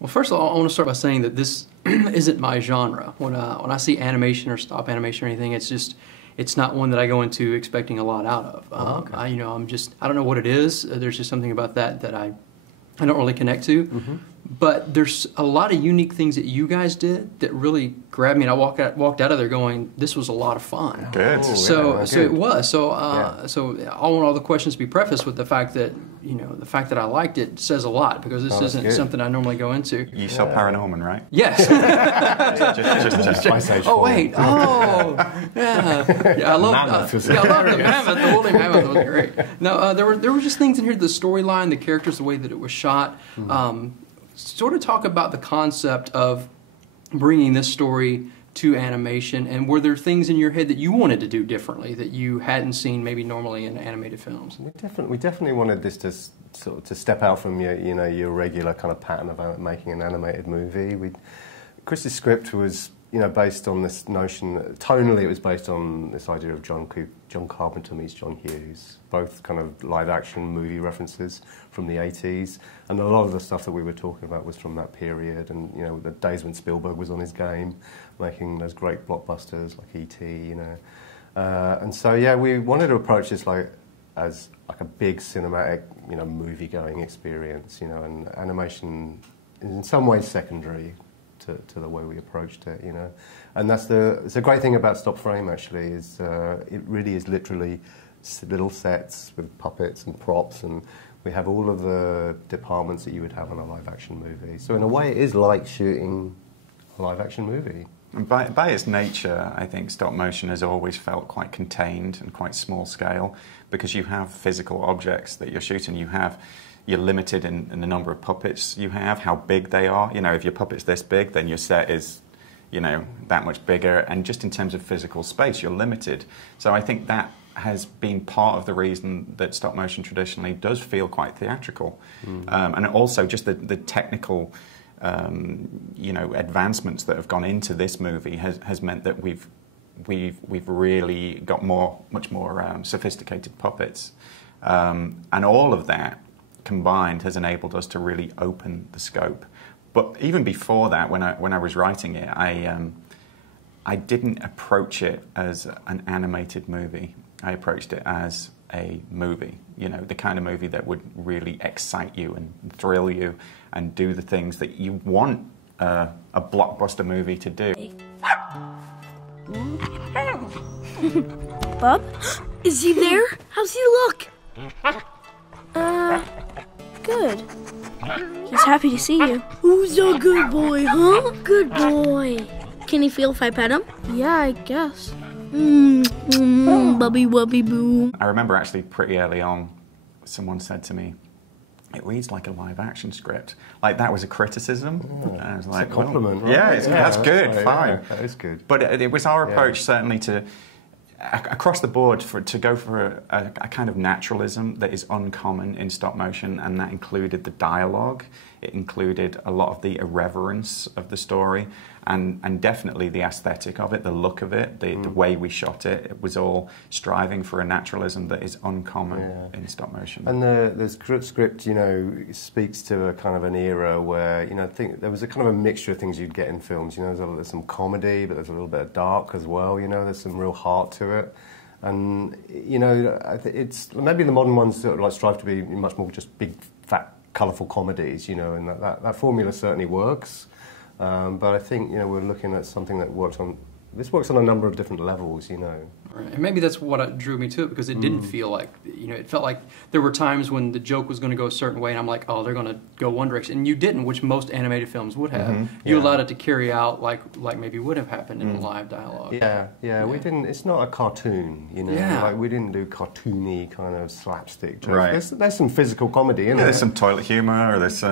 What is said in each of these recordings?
Well, first of all, I want to start by saying that this isn't my genre. When I see animation or stop animation or anything, it's not one that I go into expecting a lot out of. Okay. I don't know what it is. There's just something about that I don't really connect to. Mm-hmm. But there's a lot of unique things that you guys did that really grabbed me, and I walked out of there going, "This was a lot of fun." Good. So it was. So Yeah. so I want all the questions to be prefaced with the fact that the fact that I liked it says a lot, because this isn't good. something I normally go into. You saw Paranorman, right? Yes. Just Oh wait. Oh yeah. Yeah. I love. Mammoth was I love the mammoth. The woolly mammoth was great. No, there were just things in here. The storyline, the characters, the way that it was shot. Sort of talk about the concept of bringing this story to animation, and were there things in your head that you wanted to do differently that you hadn't seen maybe normally in animated films? We definitely wanted this to sort of to step out from your regular kind of pattern of making an animated movie. Chris's script was based on this notion. Tonally, it was based on this idea of John Carpenter meets John Hughes, both kind of live-action movie references from the 80s, and a lot of the stuff that we were talking about was from that period. And the days when Spielberg was on his game, making those great blockbusters like E.T. And so we wanted to approach this as a big cinematic movie-going experience. And animation is in some ways secondary to the way we approached it, and it's a great thing about stop frame actually is it really is literally little sets with puppets and props, and we have all of the departments that you would have on a live action movie. So in a way, it is like shooting a live action movie. And by its nature, I think stop motion has always felt quite contained and quite small scale, because you have physical objects that you're shooting. You're limited in the number of puppets you have, how big they are. If your puppet's this big, then your set is, that much bigger. And just in terms of physical space, you're limited. So I think that has been part of the reason that stop motion traditionally does feel quite theatrical. And also just the technical, advancements that have gone into this movie has meant that we've really got much more sophisticated puppets. And all of that combined has enabled us to really open the scope. But even before that, when I was writing it, I didn't approach it as an animated movie. I approached it as a movie, the kind of movie that would really excite you and thrill you and do the things that you want a blockbuster movie to do. Bub? Is he there? How's he look? Good. He's happy to see you. Who's a good boy, huh? Good boy. Can he feel if I pet him? Yeah, I guess. Bubby wubby boo. I remember actually pretty early on, someone said to me, "It reads like a live action script." Like that was a criticism. And I was like, it's a compliment, right? Yeah, that's good, right, fine. Yeah, that is good. But it was our approach certainly to, across the board, to go for a kind of naturalism that is uncommon in stop motion, and that included the dialogue. It included a lot of the irreverence of the story, and definitely the aesthetic of it, the look of it, the way we shot it. It was all striving for a naturalism that is uncommon in stop motion. And the script, speaks to a kind of an era where, I think there was a kind of a mixture of things you'd get in films. There's some comedy, but there's a little bit of dark as well. There's some real heart to it. And, it's maybe the modern ones sort of strive to be much more just big, fat, colourful comedies, and that formula certainly works. But I think, we're looking at something that works on a number of different levels, Right. And maybe that's what drew me to it, because it didn't feel like, it felt like there were times when the joke was going to go a certain way, and I'm like, oh, they're going to go one direction. And you didn't, which most animated films would have. You allowed it to carry out like maybe would have happened in a live dialogue. Yeah, we didn't, it's not a cartoon, Like we didn't do cartoony kind of slapstick jokes. Right. There's some physical comedy in it. There's some toilet humour, or there's...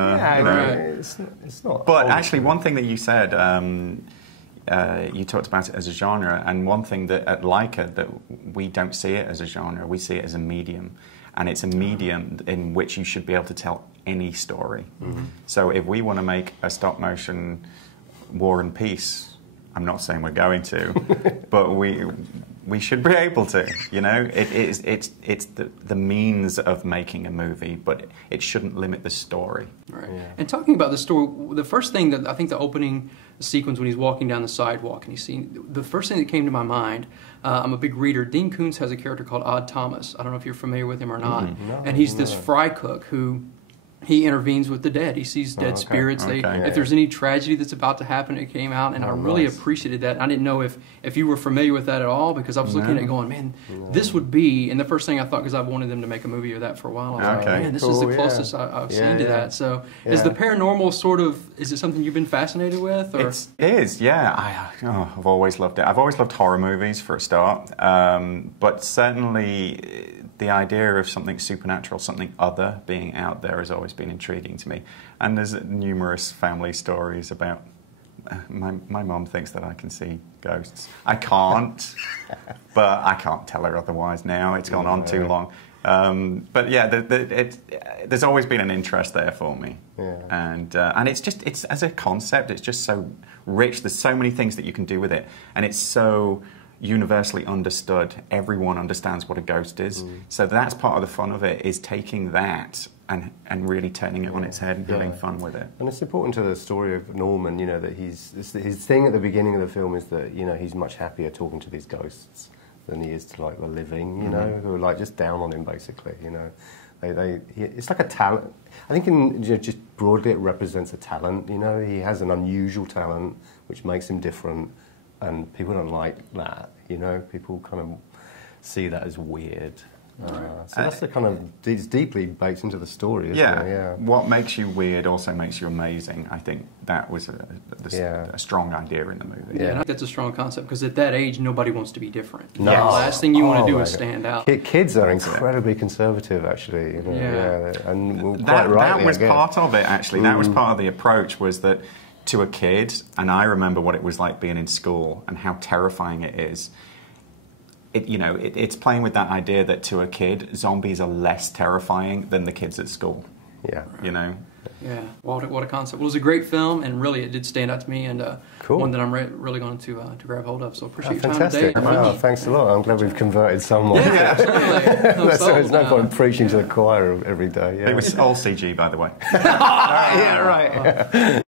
It's not... But actually, one thing that you said... you talked about it as a genre, and one thing that at Leica that we don't see it as a genre, we see it as a medium, and it's a medium in which you should be able to tell any story. So if we want to make a stop motion War and Peace, I'm not saying we're going to, but we should be able to. You know, it's the means of making a movie, but it shouldn't limit the story. Right. Yeah. And talking about the story, the first thing that I think the opening sequence when he's walking down the sidewalk and he's seeing, the first thing that came to my mind, I'm a big reader. Dean Koontz has a character called Odd Thomas. I don't know if you're familiar with him or not. No, and he's this fry cook who he intervenes with the dead. He sees dead spirits. If there's any tragedy that's about to happen, it came out, and I really appreciated that. I didn't know if you were familiar with that at all, because I was looking at it going, man, this would be, and the first thing I thought, because I've wanted them to make a movie of that for a while, I was like, man, this is the closest I've seen to that. So is the paranormal sort of, is it something you've been fascinated with? Or? It is, yeah. I've always loved it. I've always loved horror movies for a start, but certainly the idea of something supernatural, something other being out there has always been intriguing to me. And there's numerous family stories about, my mum thinks that I can see ghosts. I can't, but I can't tell her otherwise now. It's gone on too long. But yeah, there's always been an interest there for me. Yeah. And it's as a concept, it's just so rich. There's so many things that you can do with it. And it's so universally understood. Everyone understands what a ghost is. So that's part of the fun of it, is taking that and really turning it on its head and having fun with it. And it's important to the story of Norman, you know, that his thing at the beginning of the film is that, you know, he's much happier talking to these ghosts than he is to, like, the living, you know, who are, like, just down on him, basically, you know. It's like a talent. I think just broadly it represents a talent, you know. He has an unusual talent which makes him different. And people don't like that, you know. People kind of see that as weird. So that's the kind of, it's deeply baked into the story, isn't it? Yeah. What makes you weird also makes you amazing. I think that was a strong idea in the movie. Yeah, that's a strong concept, because at that age, nobody wants to be different. No. The last thing you want to do is stand out. Kids are incredibly conservative, actually. You know? And that was part of it, actually. That was part of the approach, was that to a kid, and I remember what it was like being in school and how terrifying it is. It's playing with that idea that to a kid, zombies are less terrifying than the kids at school. Yeah. You know? Yeah. What a concept. Well, it was a great film, and really it did stand out to me, and one that I'm really going to grab hold of. So appreciate your time today. Wow, thanks a lot. I'm glad we've converted someone. Yeah, absolutely. There's no point preaching to the choir every day. Yeah. It was all CG, by the way. Yeah, right.